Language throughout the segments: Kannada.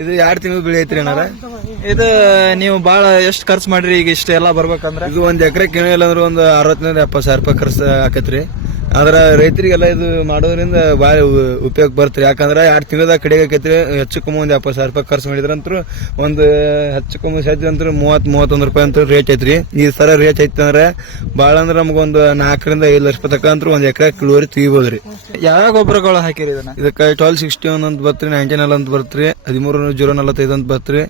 ಇದು 2 ತಿಂಗಳು ಬೆಳೆ ಐತ್ರಿ ಅಣ್ಣಾರ. ಇದು ನೀವು ಬಾಳ ಎಷ್ಟ್ ಖರ್ಚು ಮಾಡ್ರಿ ಈಗ ಇಷ್ಟೆಲ್ಲಾ ಬರ್ಬೇಕಂದ್ರ? ಇದು 1 ಎಕರೆಕ್ ಏನಿಲ್ಲ ಅಂದ್ರೆ ಒಂದು 60,000-70,000 ರೂಪಾಯಿ ಖರ್ಚು ಆಕತ್ರಿ. ಆದ್ರ ರೈತರಿಗೆಲ್ಲ ಇದು ಮಾಡೋದ್ರಿಂದ ಬಾಳ ಉಪಯೋಗ ಬರ್ತ್ರಿ. ಯಾಕಂದ್ರ 2 ತಿಂಗಳದಾಗ ಕಡೆಗೆ ಆಕೈತ್ರಿ. ಹೆಚ್ಚು ಕಮ್ಮಿ 70,000 ರೂಪಾಯಿ ಖರ್ಚು ಮಾಡಿದ್ರಂತೂ ಒಂದು ಹೆಚ್ಚು ಕಮ್ಮಿ ಸಜ್ಜಿ ಅಂತ 30-31 ರೂಪಾಯಿ ಅಂತ ರೇಟ್ ಐತ್ರಿ. ಈ ಸರ ರೇಟ್ ಐತಿ ಅಂದ್ರೆ ಬಾಳ ಅಂದ್ರ ನಮ್ಗೊಂದು 4-5 ಲಕ್ಷ ರೂಪಾಯಿ ತಕ ಅಂತ 1 ಎಕರೆ ಇಳುವರಿ ತೆಗಿಬೋದ್ರಿ. ಯಾವ ಗೊಬ್ಬರಗಳು ಹಾಕಿರಿ ಇದನ್ನ? ಇದಕ್ಕೆ 1261 ಅಂತ ಬರ್ತ್ರಿ, 99 ಅಂತ ಬರ್ತ್ರಿ, 13-045 ಅಂತ ಬರ್ತ್ರಿ.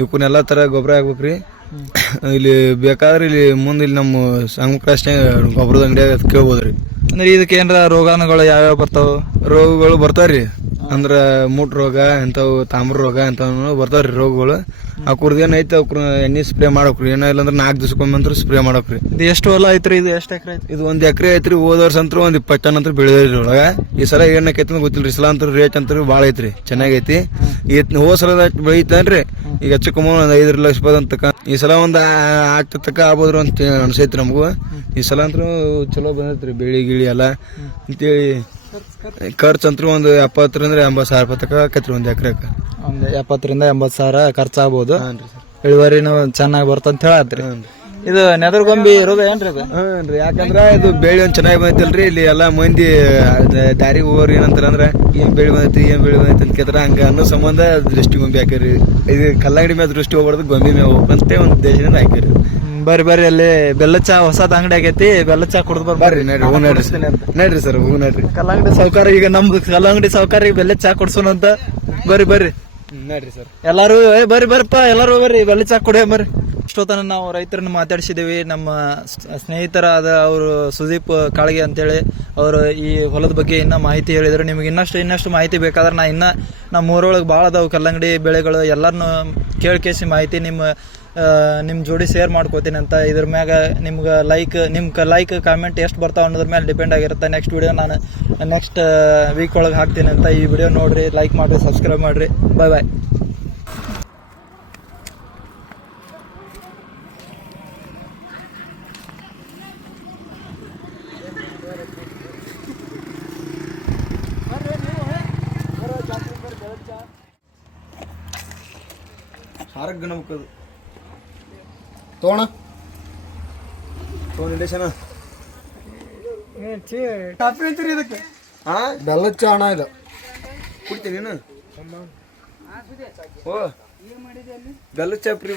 ಇವಕ್ಕನ್ನೆಲ್ಲಾ ತರ ಗೊಬ್ಬರ ಹಾಕ್ಬೇಕ್ರಿ. ಇಲ್ಲಿ ಬೇಕಾದ್ರೆ ಇಲ್ಲಿ ಮುಂದೆ ಇಲ್ಲಿ ನಮ್ಮ ಸಂಘ ಗೊಬ್ಬರದ ಅಂಗಡಿಯಾಗ ಕೇಳ್ಬೋದ್ರಿ. ಅಂದ್ರೆ ಇದಕ್ಕೆ ಏನಾರ ರೋಗಾಣುಗಳು ಯಾವ್ಯಾವ ಬರ್ತಾವ? ರೋಗಗಳು ಬರ್ತಾವ್ರಿ. ಅಂದ್ರ ಮೂಟ್ ರೋಗ ಇಂಥವು, ತಾಮ್ರ ರೋಗ ಇಂಥವ್ ಬರ್ತಾವ್ರಿ ರೋಗಗಳು. ಅವ್ರದ್ದು ಏನೈತೆ ಅವ್ರ ಎಣ್ಣೆ ಸ್ಪ್ರೇ ಮಾಡಕ್ರಿ. ಏನೋ ಇಲ್ಲ ಅಂದ್ರೆ 4 ದಿವಸಕ್ಕೊಮ್ಮೆ ಸ್ಪ್ರೇ ಮಾಡಕ್ರಿ. ಇದು ಎಷ್ಟು ಹೊಲ ಐತ್ರಿ? ಇದು ಎಷ್ಟು ಎಕರೆ ಐತಿ? ಇದು 1 ಎಕರೆ ಐತ್ರಿ. ಹೋದ ವರ್ಷ ಅಂತೂ 20 ಟನ್ ಅಂತ ಬೆಳೆದ್ರಿ ಒಳಗ. ಈ ಸಲ ಏನೈತಿ ಅಂತ ಗೊತ್ತಿಲ್ರಿ. ಸಲ ಅಂತ ರೇಟ್ ಅಂತ ಬಾಳ ಐತ್ರಿ, ಚೆನ್ನಾಗೈತಿ. ಹೋದ ಸಲ ಬೆಳೀತನ್ರಿ. ಈಗ ಹೆಚ್ಚು ಕಮ್ಮಿ 5 ಲಕ್ಷ ರೂಪಾಯಿ ಅಂತ ಈ ಸಲ ಒಂದು 8 ತಕ ಆಗ್ಬೋದ್ರಿ ಅಂತ ಅನ್ಸೈತ್ರಿ ನಮಗೂ. ಈ ಸಲ ಅಂತೂ ಚಲೋ ಬಂದೈತ್ರಿ ಬೆಳಿ ಗಿಳಿ ಎಲ್ಲ ಅಂತೇಳಿ. ಖರ್ಚು ಅಂತೂ ಒಂದು 70,000-80,000 ರೂಪಾಯಿ ತಕ ಆಕೈತ್ರಿ 1 ಎಕರೆಕ. ಒಂದು 70,000-80,000 ಖರ್ಚಾಗ್ಬೋದು. ಇಳುವರಿನೂ ಚೆನ್ನಾಗಿ ಬರ್ತಂತ ಹೇಳತ್ರಿ. ಇದು ನೆದರ್ಗೊಂಬಿ ರೋಗ ಏನ್ರಿ ಅದು? ಹ್ಞೂ, ಯಾಕಂದ್ರ ಇದು ಬೆಳಿ ಒಂದ್ ಚೆನ್ನಾಗಿ ಬಂದೈತಲ್ರಿ. ಇಲ್ಲಿ ಎಲ್ಲಾ ಮಂದಿ ದಾರಿಗೆ ಹೋಗೋರು ಏನಂತಾರ ಅಂದ್ರ ಏನ್ ಬೆಳಿ ಬಂದೈತಿ ಅಂತ ಕೇಳ್ತಾರ. ಹಂಗ ಅನ್ನೋ ಸಂಬಂಧ ದೃಷ್ಟಿ ಗೊಂಬಿ ಹಾಕ್ಯಾರಿ. ಇದು ಕಲ್ಲಂಗಡಿ ಮೇಲೆ ದೃಷ್ಟಿ ಹೋಗ್ಬಾರ್ದು, ಗೊಂಬಿ ಮೇಲೆ ಹೋಗ್ಬೇಕಂತೆ ಒಂದು ದೇಶದಿಂದ ಹಾಕ್ಯಾರಿ. ಬರ್ರಿ ಅಲ್ಲಿ ಬೆಲ್ಲ ಚಾ ಹೊಸದ್ ಅಂಗಡಿ ಆಗೈತಿ, ಬೆಲ್ಲ ಚಾ ಕುಡ್ದು ಬರ್ರಿ. ನಡ್ರಿ ಸರ್, ಹೋಗಿ ನಡ್ರಿ. ಕಲ್ಲಂಗಡಿ ಸಾವುಕಾರ ಈಗ ನಮ್ದು ಕಲ್ಲಂಗಡಿ ಸಾವುಕಾರ ಬೆಲ್ಲ ಚಾ ಕುಡ್ಸೋಣ ಅಂತ. ಬರ್ರಿ ನಡ್ರಿ ಸರ್. ಎಲ್ಲಾರು ಬರ್ರಿಪ್ಪ, ಎಲ್ಲಾರು ಬರ್ರಿ ಬೆಲ್ಲ ಚಾ ಕುಡಿಯ ಬರ್ರಿ. ಇಷ್ಟೊತ್ತನ ನಾವು ರೈತರನ್ನ ಮಾತಾಡ್ಸಿದೀವಿ. ನಮ್ಮ ಸ್ನೇಹಿತರಾದ ಅವರು ಸುದೀಪ್ ಕಾಳಗೆ ಅಂತೇಳಿ ಅವರು ಈ ಹೊಲದ ಬಗ್ಗೆ ಇನ್ನ ಮಾಹಿತಿ ಹೇಳಿದ್ರು. ನಿಮ್ಗೆ ಇನ್ನಷ್ಟು ಮಾಹಿತಿ ಬೇಕಾದ್ರೆ ನಮ್ಮ ಊರೊಳಗೆ ಭಾಳ ಅದಾವು ಕಲ್ಲಂಗಡಿ ಬೆಳೆಗಳು. ಎಲ್ಲರನ್ನು ಕೇಳ್ಕೇಸಿ ಮಾಹಿತಿ ನಿಮ್ಮ ಜೋಡಿ ಶೇರ್ ಮಾಡ್ಕೋತೀನಿ ಅಂತ. ಇದ್ರ ಮ್ಯಾಗ ನಿಮ್ಗೆ ಲೈಕ್ ಕಾಮೆಂಟ್ ಎಷ್ಟು ಬರ್ತಾವ ಅನ್ನೋದ್ರ ಮೇಲೆ ಡಿಪೆಂಡ್ ಆಗಿರುತ್ತೆ. ನೆಕ್ಸ್ಟ್ ವಿಡಿಯೋ ನಾನು ನೆಕ್ಸ್ಟ್ ವೀಕ್ ಒಳಗೆ ಹಾಕ್ತೀನಿ ಅಂತ. ಈ ವಿಡಿಯೋ ನೋಡ್ರಿ, ಲೈಕ್ ಮಾಡ್ರಿ, ಸಬ್ಸ್ಕ್ರೈಬ್ ಮಾಡ್ರಿ. ಬಾಯ್. ಆರೋಗ್ಯ ನಮ್ಕದು ತೋಣ ನಿಲೇಶನ ಕಾಫಿ ಅಂತೀರಿ ಇದಕ್ಕೆ? ಬೆಲ್ಲದ ಚಾ ಅಣ್ಣ ಇದು. ಕುಡ್ತೀನಿ ನೀನು? ಓ, ಬೆಲ್ಲದ ಚಾ ಫ್ರೀ